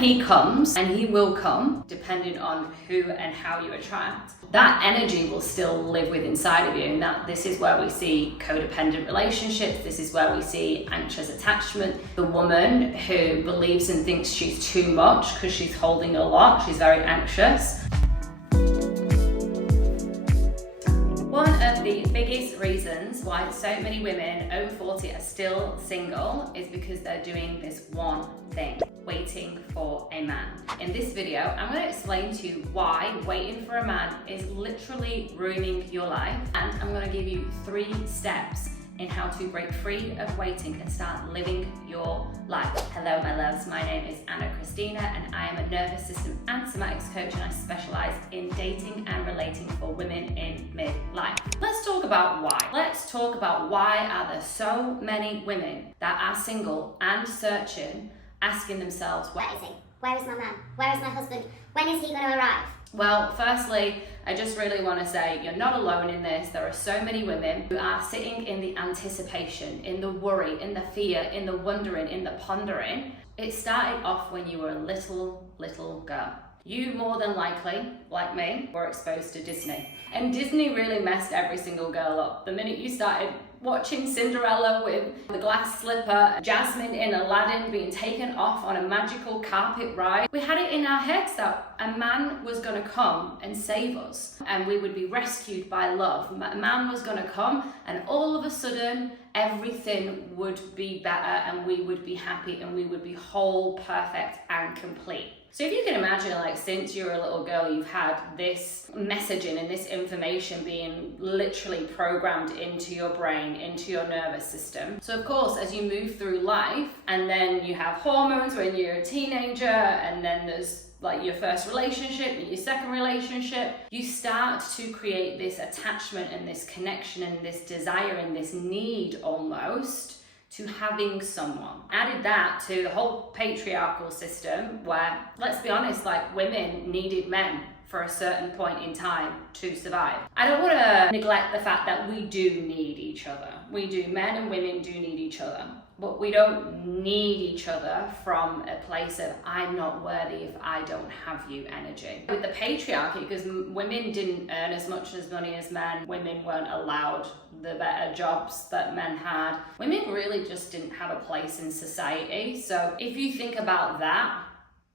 when he comes, and he will come, depending on who and how you attract, that energy will still live within inside of you. And this is where we see codependent relationships. This is where we see anxious attachment. The woman who believes and thinks she's too much because she's holding a lot, she's very anxious. One of the biggest reasons why so many women over 40 are still single is because they're doing this one thing: waiting for a man. In this video, I'm going to explain to you why waiting for a man is literally ruining your life, and I'm going to give you 3 steps in how to break free of waiting and start living your life. Hello my loves, my name is Anna Christina and I am a nervous system and somatics coach, and I specialize in dating and relating for women in midlife. Let's talk about why. Let's talk about why are there so many women that are single and searching, asking themselves, where is he? Where is my man? Where is my husband? When is he going to arrive? Well, firstly, I just really want to say you're not alone in this. There are so many women who are sitting in the anticipation, in the worry, in the fear, in the wondering, in the pondering. It started off when you were a little girl. You more than likely, like me, were exposed to Disney. And Disney really messed every single girl up. The minute you started watching Cinderella with the glass slipper, Jasmine in Aladdin being taken off on a magical carpet ride, we had it in our heads that a man was going to come and save us and we would be rescued by love. A man was going to come and all of a sudden everything would be better and we would be happy and we would be whole, perfect and complete. So if you can imagine, like, since you're a little girl, you've had this messaging and this information being literally programmed into your brain, into your nervous system. So of course, as you move through life, and then you have hormones when you're a teenager, and then there's like your first relationship and your second relationship, you start to create this attachment and this connection and this desire and this need almost to having someone. Added that to the whole patriarchal system where, let's be honest, like, women needed men for a certain point in time to survive. I don't want to neglect the fact that we do need each other. We do, men and women do need each other. But we don't need each other from a place of I'm not worthy if I don't have you energy. With the patriarchy, because women didn't earn as much as money as men, women weren't allowed the better jobs that men had. Women really just didn't have a place in society. So if you think about that,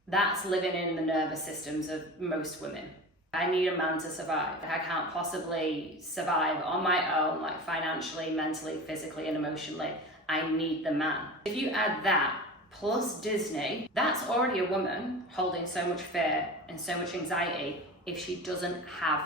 that's living in the nervous systems of most women. I need a man to survive. I can't possibly survive on my own, like financially, mentally, physically, and emotionally. I need the man. If you add that plus Disney, that's already a woman holding so much fear and so much anxiety if she doesn't have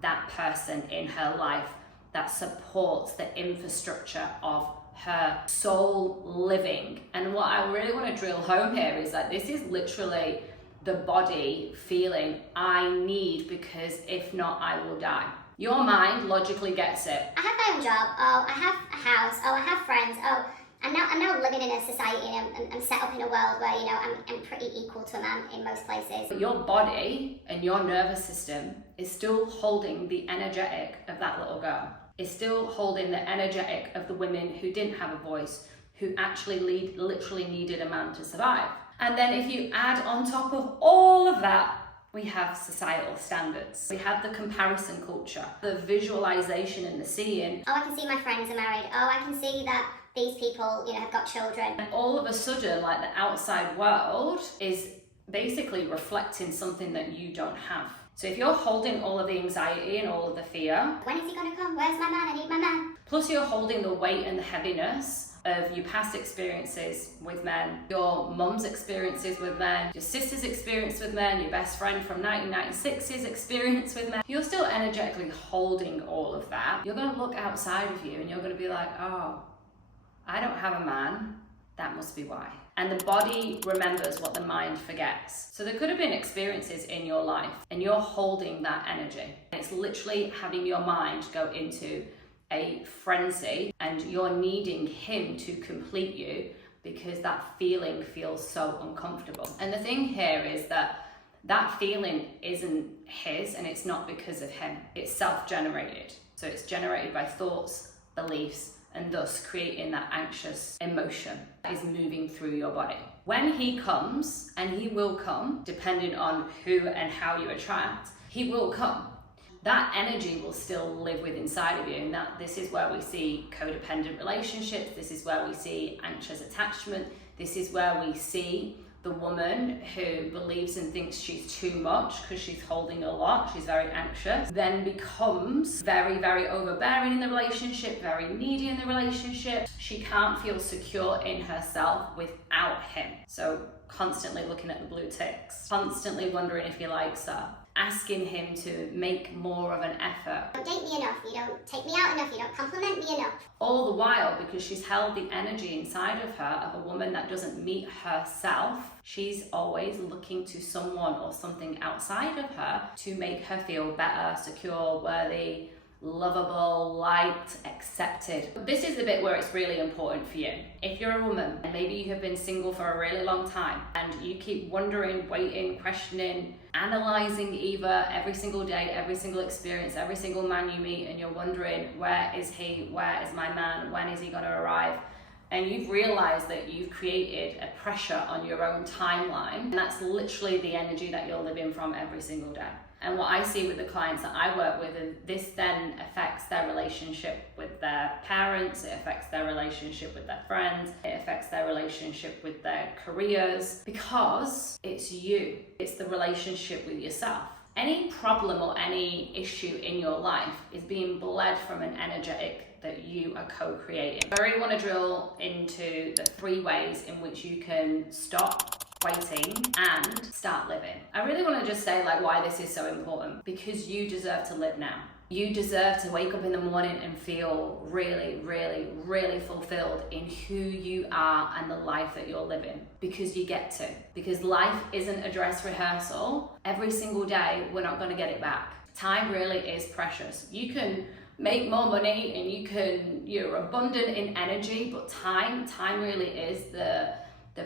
that person in her life that supports the infrastructure of her soul living. And what I really want to drill home here is that this is literally the body feeling I need, because if not, I will die. Your mind logically gets it. I have my own job. Oh, I have a house. Oh, I have friends. Oh, I'm now living in a society and I'm set up in a world where, you know, I'm pretty equal to a man in most places. But your body and your nervous system is still holding the energetic of that little girl. It's still holding the energetic of the women who didn't have a voice, who actually literally needed a man to survive. And then if you add on top of all of that, we have societal standards. We have the comparison culture, the visualization and the seeing. Oh, I can see my friends are married. Oh, I can see that these people, you know, have got children. And all of a sudden, like, the outside world is basically reflecting something that you don't have. So if you're holding all of the anxiety and all of the fear, when is he going to come? Where's my man? I need my man. Plus you're holding the weight and the heaviness of your past experiences with men, your mum's experiences with men, your sister's experience with men, your best friend from 1996's experience with men. You're still energetically holding all of that. You're going to look outside of you and you're going to be like, oh, I don't have a man. That must be why. And the body remembers what the mind forgets. So there could have been experiences in your life and you're holding that energy. It's literally having your mind go into a frenzy and you're needing him to complete you because that feeling feels so uncomfortable. And the thing here is that that feeling isn't his and it's not because of him. It's self-generated. So it's generated by thoughts, beliefs, and thus creating that anxious emotion that is moving through your body. When he comes, and he will come, depending on who and how you attract, he will come. That energy will still live within inside of you, and this is where we see codependent relationships. This is where we see anxious attachment. This is where we see the woman who believes and thinks she's too much because she's holding a lot, she's very anxious, then becomes very, very overbearing in the relationship, very needy in the relationship. She can't feel secure in herself without him. So constantly looking at the blue ticks, constantly wondering if he likes her, asking him to make more of an effort. You don't date me enough, you don't take me out enough, you don't compliment me enough. All the while, because she's held the energy inside of her of a woman that doesn't meet herself, she's always looking to someone or something outside of her to make her feel better, secure, worthy, lovable, liked, accepted. This is the bit where it's really important for you. If you're a woman and maybe you have been single for a really long time and you keep wondering, waiting, questioning, analyzing either every single day, every single experience, every single man you meet, and you're wondering, where is he, where is my man, when is he going to arrive? And you've realized that you've created a pressure on your own timeline, and that's literally the energy that you're living from every single day. And what I see with the clients that I work with, is this then affects their relationship with their parents, it affects their relationship with their friends, it affects their relationship with their careers, because it's you, it's the relationship with yourself. Any problem or any issue in your life is being bled from an energetic that you are co-creating. I really want to drill into the 3 ways in which you can stop waiting and start living. I really want to just say why this is so important, because you deserve to live now. You deserve to wake up in the morning and feel really, really, really fulfilled in who you are and the life that you're living, because you get to. Because life isn't a dress rehearsal. Every single day, we're not going to get it back. Time really is precious. You can make more money and you're abundant in energy, but time really is the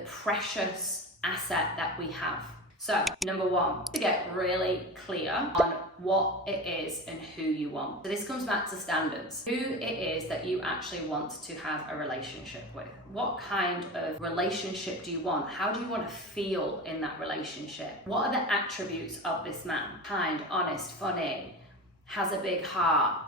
precious asset that we have. So, number 1, to get really clear on what it is and who you want. So this comes back to standards. Who it is that you actually want to have a relationship with. What kind of relationship do you want? How do you want to feel in that relationship? What are the attributes of this man? Kind, honest, funny, has a big heart,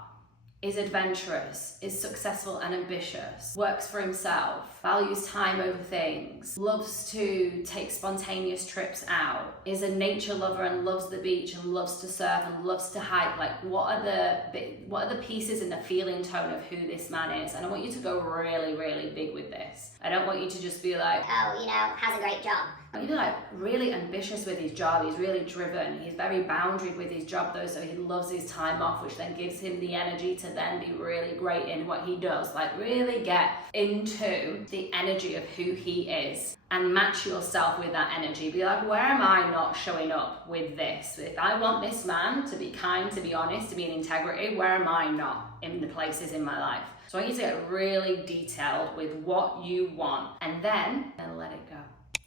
is adventurous, is successful and ambitious, works for himself, values time over things, loves to take spontaneous trips out, is a nature lover and loves the beach and loves to surf and loves to hike. What are the pieces in the feeling tone of who this man is? And I want you to go really, really big with this. I don't want you to just be like, oh, has a great job. I want you to be really ambitious with his job. He's really driven. He's very boundaried with his job though, so he loves his time off, which then gives him the energy to then be really great in what he does. Really get into the energy of who he is and match yourself with that energy. Be like, where am I not showing up with this? If I want this man to be kind, to be honest, to be in integrity, where am I not in the places in my life? So I want you to get really detailed with what you want and then let it go.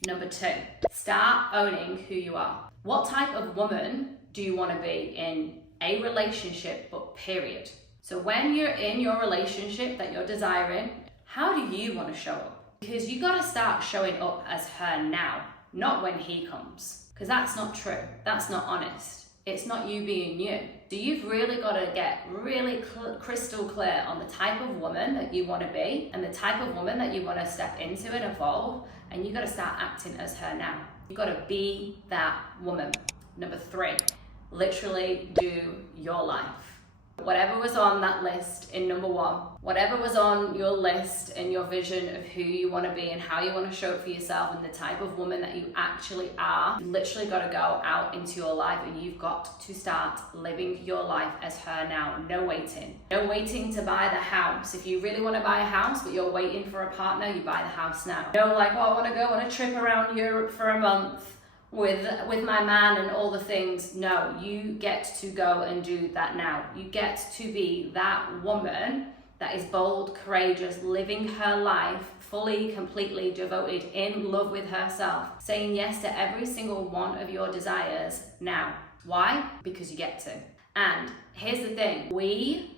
Number 2, start owning who you are. What type of woman do you want to be in a relationship, but period? So when you're in your relationship that you're desiring, how do you want to show up? Because you got to start showing up as her now, not when he comes. Because that's not true. That's not honest. It's not you being you. So you've really got to get really crystal clear on the type of woman that you want to be and the type of woman that you want to step into and evolve. And you got to start acting as her now. You got to be that woman. Number 3, literally do your life. Whatever was on that list in number 1, whatever was on your list and your vision of who you want to be and how you want to show up for yourself and the type of woman that you actually are, you literally got to go out into your life and you've got to start living your life as her now. No waiting. No waiting to buy the house. If you really want to buy a house but you're waiting for a partner, you buy the house now. No I want to go on a trip around Europe for a month with my man and all the things. No, you get to go and do that now. You get to be that woman that is bold, courageous, living her life fully, completely devoted, in love with herself, saying yes to every single one of your desires now. Why? Because you get to. And here's the thing, we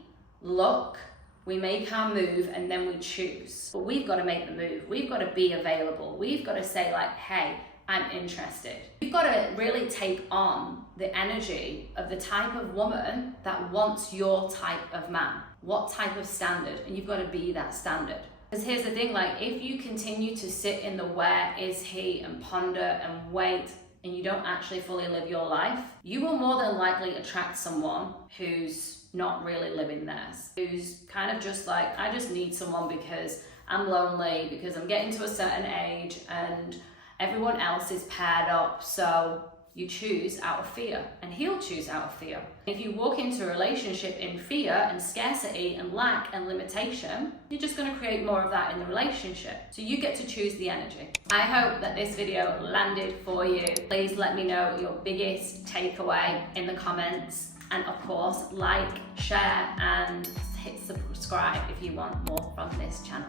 We make our move and then we choose. But we've got to make the move. We've got to be available. We've got to say like, hey, I'm interested. You've got to really take on the energy of the type of woman that wants your type of man. What type of standard? And you've got to be that standard. Because here's the thing, like if you continue to sit in the where is he and ponder and wait, and you don't actually fully live your life, you will more than likely attract someone who's not really living theirs, who's kind of just like, I just need someone because I'm lonely, because I'm getting to a certain age and everyone else is paired up, so you choose out of fear, and he'll choose out of fear. If you walk into a relationship in fear and scarcity and lack and limitation, you're just going to create more of that in the relationship. So you get to choose the energy. I hope that this video landed for you. Please let me know your biggest takeaway in the comments, and of course like, share and hit subscribe if you want more from this channel.